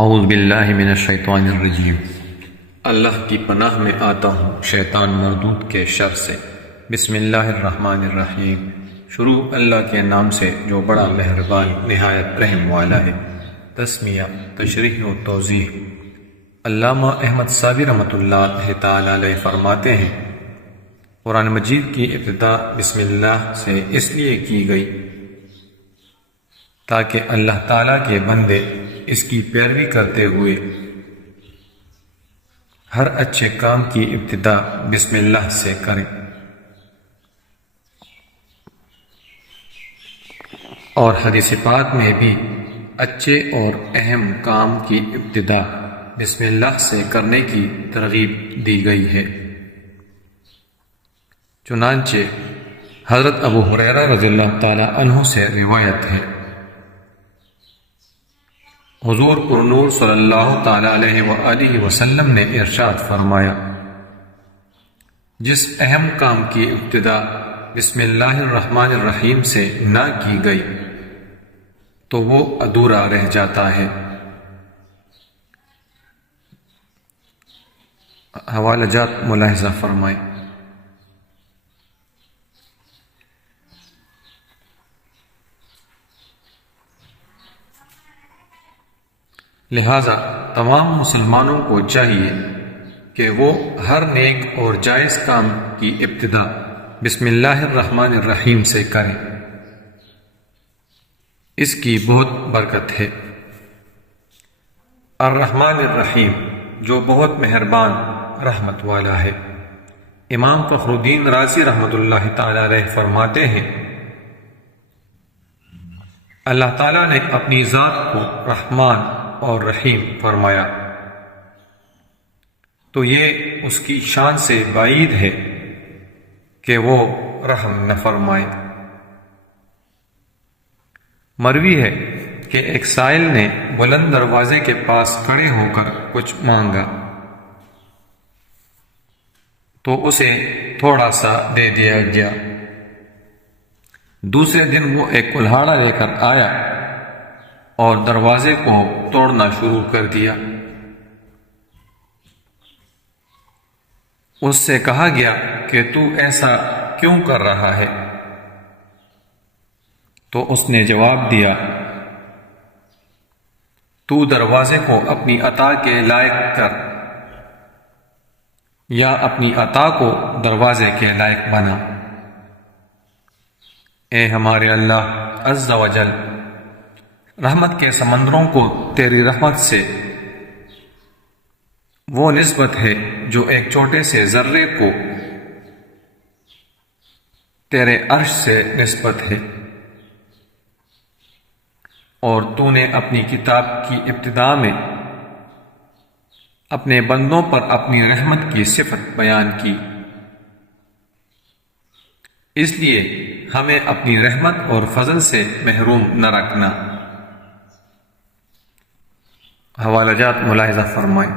اعوذ باللہ من الشیطان الرجیم۔ اللہ کی پناہ میں آتا ہوں شیطان مردود کے شر سے۔ بسم اللہ الرحمن الرحیم۔ شروع اللہ کے نام سے جو بڑا مہربان نہایت رحم والا ہے۔ تسمیہ، تشریح و توضیح۔ علامہ احمد صابری رحمۃ اللہ تعالی علیہ فرماتے ہیں، قرآن مجید کی ابتدا بسم اللہ سے اس لیے کی گئی تاکہ اللہ تعالیٰ کے بندے اس کی پیروی کرتے ہوئے ہر اچھے کام کی ابتدا بسم اللہ سے کریں، اور حدیث پاک میں بھی اچھے اور اہم کام کی ابتدا بسم اللہ سے کرنے کی ترغیب دی گئی ہے۔ چنانچہ حضرت ابو ہریرہ رضی اللہ تعالی عنہ سے روایت ہے، حضور پرنور صلی اللہ تعالی علیہ وآلہ وسلم نے ارشاد فرمایا، جس اہم کام کی ابتدا بسم اللہ الرحمن الرحیم سے نہ کی گئی تو وہ ادھورا رہ جاتا ہے۔ حوالہ جات ملاحظہ فرمائیں۔ لہذا تمام مسلمانوں کو چاہیے کہ وہ ہر نیک اور جائز کام کی ابتدا بسم اللہ الرحمن الرحیم سے کریں، اس کی بہت برکت ہے۔ الرحمن الرحیم، جو بہت مہربان رحمت والا ہے۔ امام فخر الدین رازی رحمۃ اللہ تعالی علیہ فرماتے ہیں، اللہ تعالیٰ نے اپنی ذات کو رحمان اور رحیم فرمایا تو یہ اس کی شان سے بعید ہے کہ وہ رحم نہ فرمائے۔ مروی ہے کہ ایک سائل نے بلند دروازے کے پاس کھڑے ہو کر کچھ مانگا تو اسے تھوڑا سا دے دیا گیا۔ دوسرے دن وہ ایک کلہاڑا لے کر آیا اور دروازے کو توڑنا شروع کر دیا۔ اس سے کہا گیا کہ تو ایسا کیوں کر رہا ہے؟ تو اس نے جواب دیا، تو دروازے کو اپنی عطا کے لائق کر، یا اپنی عطا کو دروازے کے لائق بنا۔ اے ہمارے اللہ عز و جل، رحمت کے سمندروں کو تیری رحمت سے وہ نسبت ہے جو ایک چھوٹے سے ذرے کو تیرے عرش سے نسبت ہے، اور تو نے اپنی کتاب کی ابتدا میں اپنے بندوں پر اپنی رحمت کی صفت بیان کی، اس لیے ہمیں اپنی رحمت اور فضل سے محروم نہ رکھنا۔ حوالہ جات ملاحظہ فرمائیں۔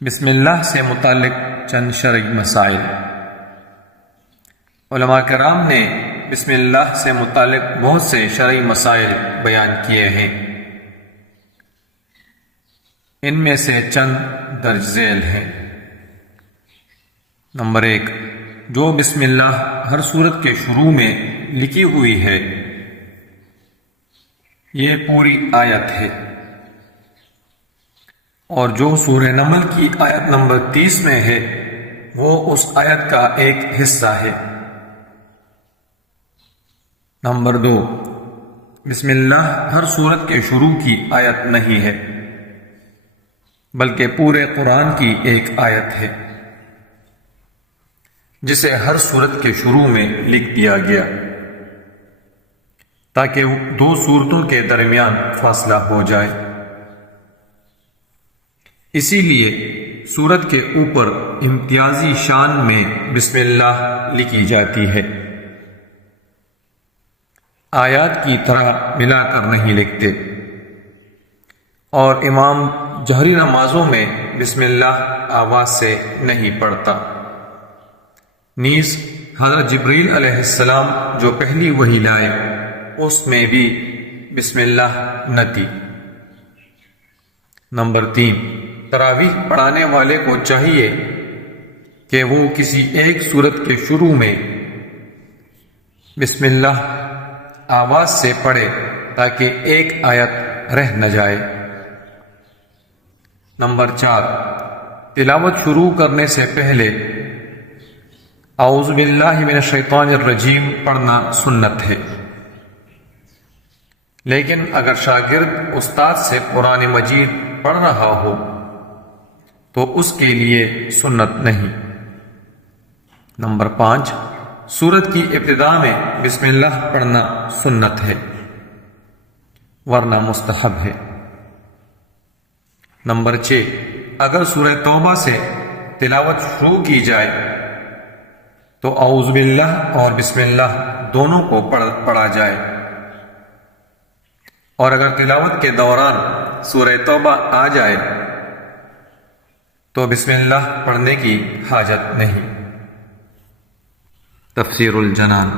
بسم اللہ سے متعلق چند شرعی مسائل۔ علماء کرام نے بسم اللہ سے متعلق بہت سے شرعی مسائل بیان کیے ہیں، ان میں سے چند درج ذیل ہیں۔ نمبر 1، جو بسم اللہ ہر سورت کے شروع میں لکھی ہوئی ہے یہ پوری آیت ہے، اور جو سورہ نمل کی آیت نمبر 30 میں ہے وہ اس آیت کا ایک حصہ ہے۔ نمبر 2، بسم اللہ ہر سورت کے شروع کی آیت نہیں ہے بلکہ پورے قرآن کی ایک آیت ہے جسے ہر سورت کے شروع میں لکھ دیا گیا تاکہ دو سورتوں کے درمیان فاصلہ ہو جائے۔ اسی لیے سورت کے اوپر امتیازی شان میں بسم اللہ لکھی جاتی ہے، آیات کی طرح ملا کر نہیں لکھتے، اور امام جہری نمازوں میں بسم اللہ آواز سے نہیں پڑھتا، نیز حضرت جبریل علیہ السلام جو پہلی وحی لائے اس میں بھی بسم اللہ نہ تھی۔ نمبر 3، تراویح پڑھانے والے کو چاہیے کہ وہ کسی ایک سورت کے شروع میں بسم اللہ آواز سے پڑھے تاکہ ایک آیت رہ نہ جائے۔ نمبر 4، تلاوت شروع کرنے سے پہلے اعوذ باللہ من الشیطان الرجیم پڑھنا سنت ہے، لیکن اگر شاگرد استاد سے قرآن مجید پڑھ رہا ہو تو اس کے لیے سنت نہیں۔ نمبر 5، سورت کی ابتدا میں بسم اللہ پڑھنا سنت ہے ورنہ مستحب ہے۔ نمبر 6، اگر سورہ توبہ سے تلاوت شروع کی جائے تو اعوذ باللہ اور بسم اللہ دونوں کو پڑھا جائے، اور اگر تلاوت کے دوران سورہ توبہ آ جائے تو بسم اللہ پڑھنے کی حاجت نہیں۔ تفسیر الجنان۔